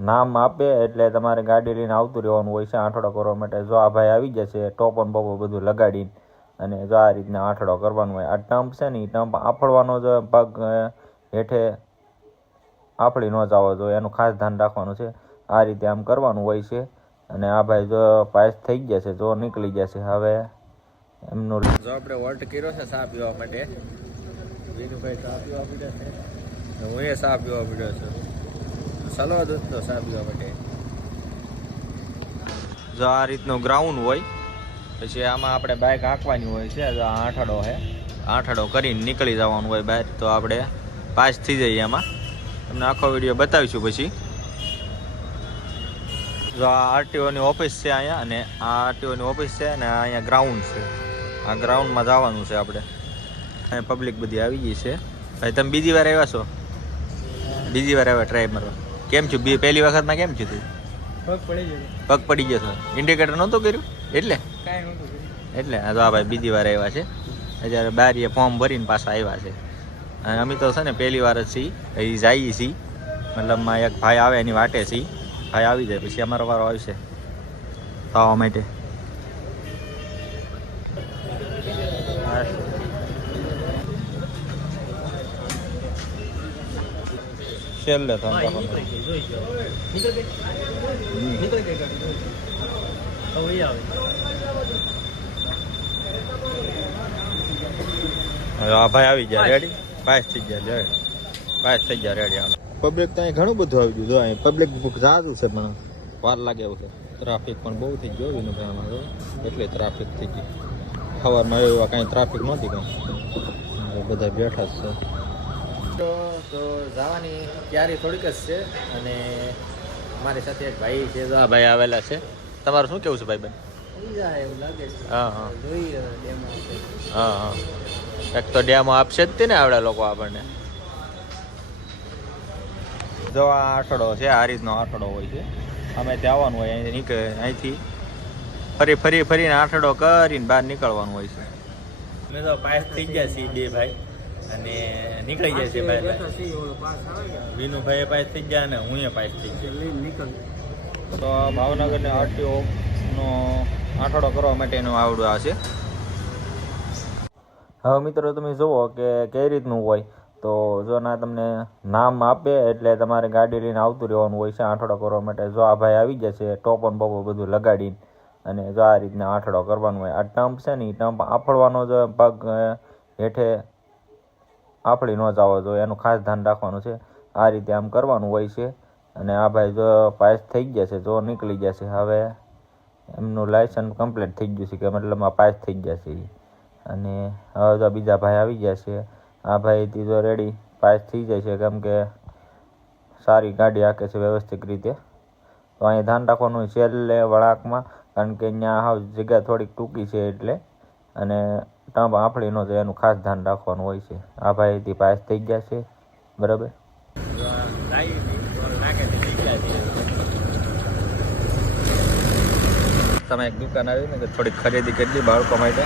નામ આપે એટલે તમારે ગાડી લઈને આવતું રહેવાનું હોય છે. આંઠડો કરવા માટે જો આ ભાઈ આવી જશે ટોપન બોપો બધું લગાડીને અને જો આ રીતના આંઠડો કરવાનો હોય. આ ટમ્પ છે ને એ ટમ્પ આફળવાનો જ પગ હેઠે આફળી ન જવો જોઈએ. એનું ખાસ ધ્યાન રાખવાનું છે. આ રીતે આમ કરવાનું હોય છે. અને આ ભાઈ જો પાસ થઈ ગયા છે, જો નીકળી જશે હવે એમનું જો આપણે વોલ્ટ કર્યો છે ચા પીવા માટે, વિનુભાઈ ચા પીવા પીડ્યા છે. હું એ ચા પીવા પીડ્યો છું. સલવા દોસ્તો પીવા માટે જો આ રીતનું ગ્રાઉન્ડ હોય, પછી આમાં આપણે બાઇક હાંકવાની હોય છે, જો આંઠડો છે, આઠડો કરીને નીકળી જવાનું હોય બહાર, તો આપણે પાસ થઈ જઈએ એમાં તમને આખો વીડિયો બતાવીશું પછી. જો આ આરટીઓની ઓફિસ છે અહીંયા, અને આ આરટીઓની ઓફિસ છે, અને અહીંયા ગ્રાઉન્ડ છે. આ ગ્રાઉન્ડમાં જવાનું છે આપણે. અહીંયા પબ્લિક બધી આવી ગઈ છે. ભાઈ, તમે બીજી વાર આવ્યા છો? બીજી વાર આવ્યા ટ્રાય મારવા? કેમ છું? બી પહેલી વખતમાં કેમ છું તું? પગ પડી ગયો. પગ પડી ગયો ઇન્ડિકેટર નહોતું કર્યું? એટલે? કાંઈ નહોતું એટલે? આ તો આ ભાઈ બીજી વાર આવ્યા છે. અત્યારે બારીએ ફોર્મ ભરીને પાછા આવ્યા છે. અને અમે તો છે ને પહેલી વાર જ છીએ. એ જઈએ છીએ. મતલબમાં એક ભાઈ આવે એની વાટે છીએ. ભાઈ આવી જાય પછી અમારો વારો આવશે. થવા માટે. છેલ્લે હા, એ નીકળી ગઈ, જોઈ ગયો. નીકળી ગઈ? નીકળી ગઈ ગાડી. હવે. આ ભાઈ આવી ગયા રેડી પાસ થઈ ગયા રેડી પાસ થઈ ગયા રેડી હાલો પબ્લિક તો અહીં ઘણું બધું આવી ગયું અહીં પબ્લિક જાજુ છે પણ વાર લાગે એવું છે. ટ્રાફિક પણ બહુ થઈ ગયો વિનું ભાઈ આમાં એટલે ટ્રાફિક થઈ ગઈ સવારમાં એવા કાંઈ ટ્રાફિક નહોતી કાંઈ. બધા બેઠા જ છે. તો તો જવાની તૈયારી થોડીક જ છે અને મારી સાથે એક ભાઈ છે આ ભાઈ આવેલા છે. તમારું શું કેવું છે ભાઈ બેન? ઈ જાય એવું લાગે છે. હા હા. હા હા. એક તો ડેમો આપશે જ તે ને આવડા લોકો આપણને. જો આ આઠડો છે આ રીતનો આઠડો હોય છે. અમે ત્યાં આવવાનું હોય અહીંથી નીકળે અહીંથી ફરી ફરી ફરીને આઠડો કરીને બહાર નીકળવાનું હોય છે. અમે તો પાસ થઈ ગયા છીએ બે ભાઈ. અને નીકળી જાય છે કે? વિનુભાઈ પાસ થઈ ગયા અને હું પાસ થઈ ગયો. તો ભાવનગરને આરટીઓ નો આંઠડો કરવા માટેનું આવડું આવશે હવે મિત્રો તમે જુઓ કે કઈ રીતનું હોય. તો જો ના તમને નામ આપે એટલે તમારે ગાડી લઈને આવતું રહેવાનું હોય છે આંઠડો કરવા માટે. જો આ ભાઈ આવી જશે ટોપન બોપો બધું લગાડીને. અને જો આ રીતના આંઠડો કરવાનું હોય. આ ટમ્પ છે ને એ ટમ્પ આફળવાનો જ પગ હેઠે આફળી ન જવા જોઈએ એનું ખાસ ધ્યાન રાખવાનું છે. આ રીતે આમ કરવાનું હોય છે. અને આ ભાઈ જો પાસ થઈ ગયા છે, જો નીકળી ગયા છે. હવે એમનું લાયસન્સ કમ્પ્લીટ થઈ ગયું છે કે મતલબમાં પાસ થઈ ગયા છે. અને હવે તો બીજા ભાઈ આવી ગયા છે. આ ભાઈ ત્રીજો રેડી પાસ થઈ જાય છે, કેમ કે સારી ગાડી આકે છે વ્યવસ્થિત રીતે. તો અહીં ધ્યાન રાખવાનું છેલ્લે વળાંકમાં, કારણ કે અહીંયા હાવ જગ્યા થોડીક ટૂંકી છે એટલે અને ટંપ આંફળી ન જાય એનું ખાસ ધ્યાન રાખવાનું હોય છે. આ ભાઈ થી પાસ થઈ ગયા છે, બરાબર? તમે એક દુકાન આવી ને કે થોડીક ખરીદી કરી બાળકો માટે.